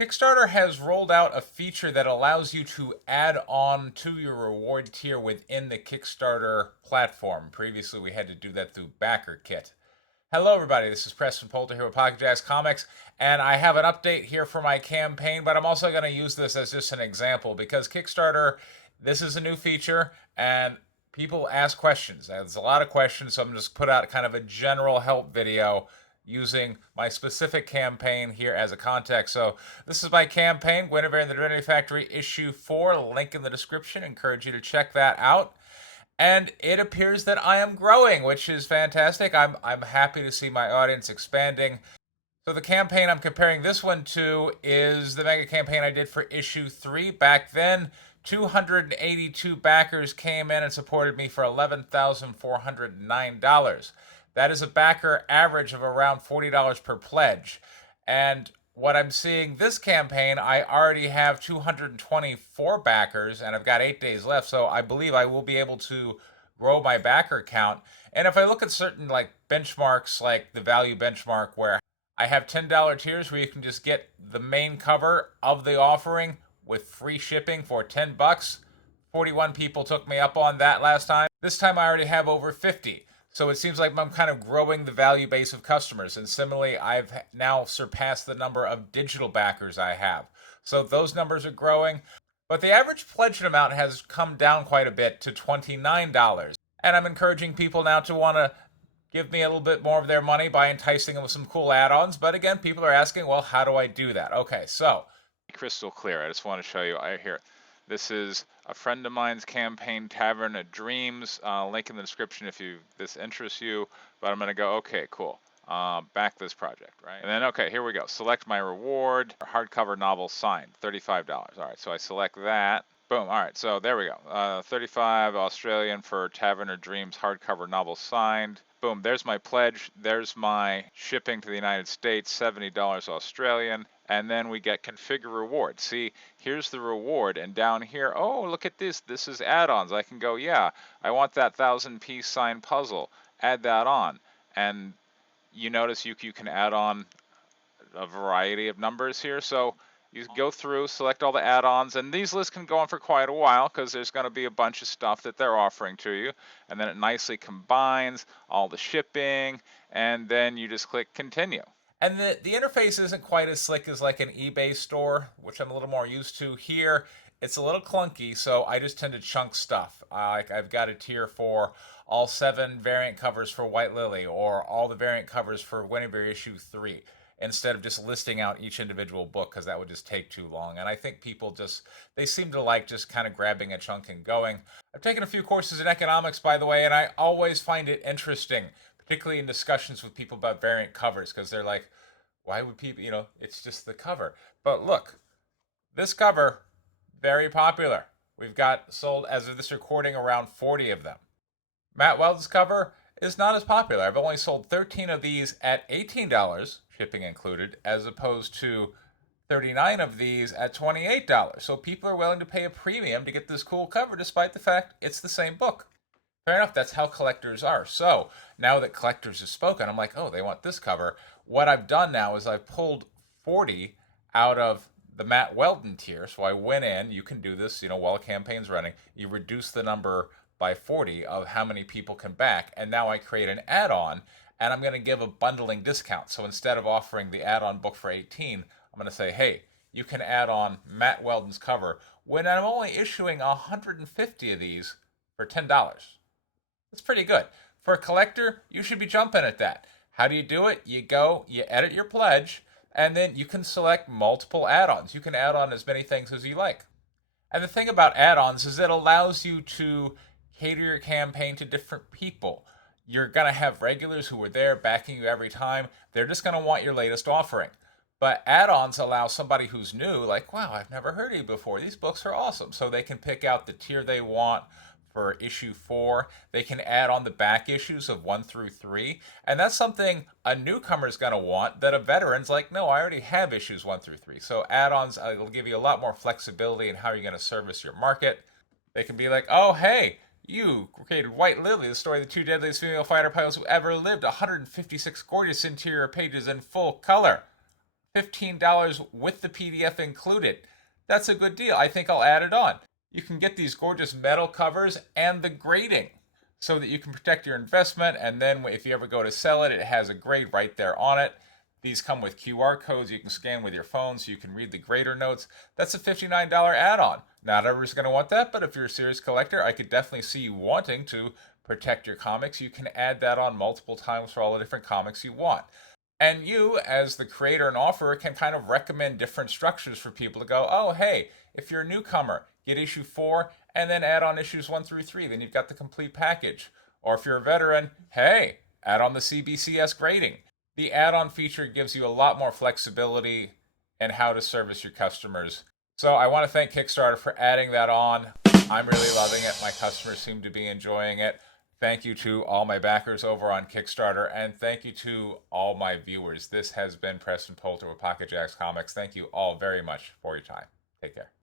Kickstarter has rolled out a feature that allows you to add on to your reward tier within the Kickstarter platform. Previously, we had to do that through BackerKit. Hello, everybody. This is Preston Poulter here with Pocket Jazz Comics, and I have an update here for my campaign, but I'm also going to use this as just an example because Kickstarter, this is a new feature, and people ask questions. There's a lot of questions, so I'm just put out kind of a general help video using my specific campaign here as a context. So this is my campaign, Guinevere and the Divinity Factory, issue 4, link in the description. Encourage you to check that out. And it appears that I am growing, which is fantastic. I'm happy to see my audience expanding. So the campaign I'm comparing this one to is the mega campaign I did for issue 3. Back then, 282 backers came in and supported me for $11,409. That is a backer average of around $40 per pledge. And what I'm seeing this campaign, I already have 224 backers, and I've got 8 days left, so I believe I will be able to grow my backer count. And if I look at certain like benchmarks, like the value benchmark, where I have $10 tiers where you can just get the main cover of the offering with free shipping for 10 bucks. 41 people took me up on that last time. This time I already have over 50. So it seems like I'm kind of growing the value base of customers. And similarly, I've now surpassed the number of digital backers I have. So those numbers are growing. But the average pledged amount has come down quite a bit to $29. And I'm encouraging people now to want to give me a little bit more of their money by enticing them with some cool add-ons. But again, people are asking, well, how do I do that? Okay, so crystal clear. I just want to show you here. This is a friend of mine's campaign, Tavern of Dreams. Link in the description if this interests you. But I'm going to go, okay, cool. Back this project, right? And then, okay, here we go. Select my reward. Hardcover novel signed, $35. All right, so I select that. Boom. All right, so there we go. 35 Australian for Tavern of Dreams hardcover novel signed. Boom, there's my pledge. There's my shipping to the United States, $70 Australian. And then we get configure reward. See, here's the reward, and down here, oh, look at this. This is add-ons. I can go, yeah, I want that 1,000-piece signed puzzle. Add that on. And you notice you can add on a variety of numbers here. So you go through, select all the add-ons, and these lists can go on for quite a while because there's going to be a bunch of stuff that they're offering to you. And then it nicely combines all the shipping, and then you just click continue. And the interface isn't quite as slick as like an eBay store, which I'm a little more used to. Here, it's a little clunky, so I just tend to chunk stuff. I've got a tier for all 7 variant covers for White Lily, or all the variant covers for Guinevere issue 3, instead of just listing out each individual book, because that would just take too long. And I think people they seem to like just kind of grabbing a chunk and going. I've taken a few courses in economics, by the way, and I always find it interesting, particularly in discussions with people about variant covers, because they're like, why would people, it's just the cover. But look, this cover, very popular. We've got sold, as of this recording, around 40 of them. Matt Weld's cover is not as popular. I've only sold 13 of these at $18, shipping included, as opposed to 39 of these at $28. So people are willing to pay a premium to get this cool cover, despite the fact it's the same book. Fair enough, that's how collectors are. So now that collectors have spoken, I'm like, oh, they want this cover. What I've done now is I've pulled 40 out of the Matt Weldon tier. So I went in, you can do this, while a campaign's running. You reduce the number by 40 of how many people can back. And now I create an add-on, and I'm going to give a bundling discount. So instead of offering the add-on book for 18, I'm going to say, hey, you can add on Matt Weldon's cover when I'm only issuing 150 of these for $10. That's pretty good. For a collector, you should be jumping at that. How do you do it? You go, you edit your pledge, and then you can select multiple add-ons. You can add on as many things as you like. And the thing about add-ons is it allows you to cater your campaign to different people. You're going to have regulars who are there backing you every time. They're just going to want your latest offering. But add-ons allow somebody who's new, like, wow, I've never heard of you before. These books are awesome. So they can pick out the tier they want for issue 4. They can add on the back issues of 1 through 3. And that's something a newcomer's going to want that a veteran's like, no, I already have issues 1 through 3. So add-ons will give you a lot more flexibility in how you're going to service your market. They can be like, oh, hey, you created White Lily, the story of the 2 deadliest female fighter pilots who ever lived. 156 gorgeous interior pages in full color. $15 with the PDF included. That's a good deal. I think I'll add it on. You can get these gorgeous metal covers and the grading so that you can protect your investment. And then if you ever go to sell it, it has a grade right there on it. These come with QR codes you can scan with your phone so you can read the grader notes. That's a $59 add-on. Not everyone's going to want that, but if you're a serious collector, I could definitely see you wanting to protect your comics. You can add that on multiple times for all the different comics you want. And you, as the creator and offerer, can kind of recommend different structures for people to go, oh, hey, if you're a newcomer, get issue 4 and then add on issues 1 through 3. Then you've got the complete package. Or if you're a veteran, hey, add on the CBCS grading. The add-on feature gives you a lot more flexibility in how to service your customers. So I want to thank Kickstarter for adding that on. I'm really loving it. My customers seem to be enjoying it. Thank you to all my backers over on Kickstarter, and thank you to all my viewers. This has been Preston Poulter with Pocket Jacks Comics. Thank you all very much for your time. Take care.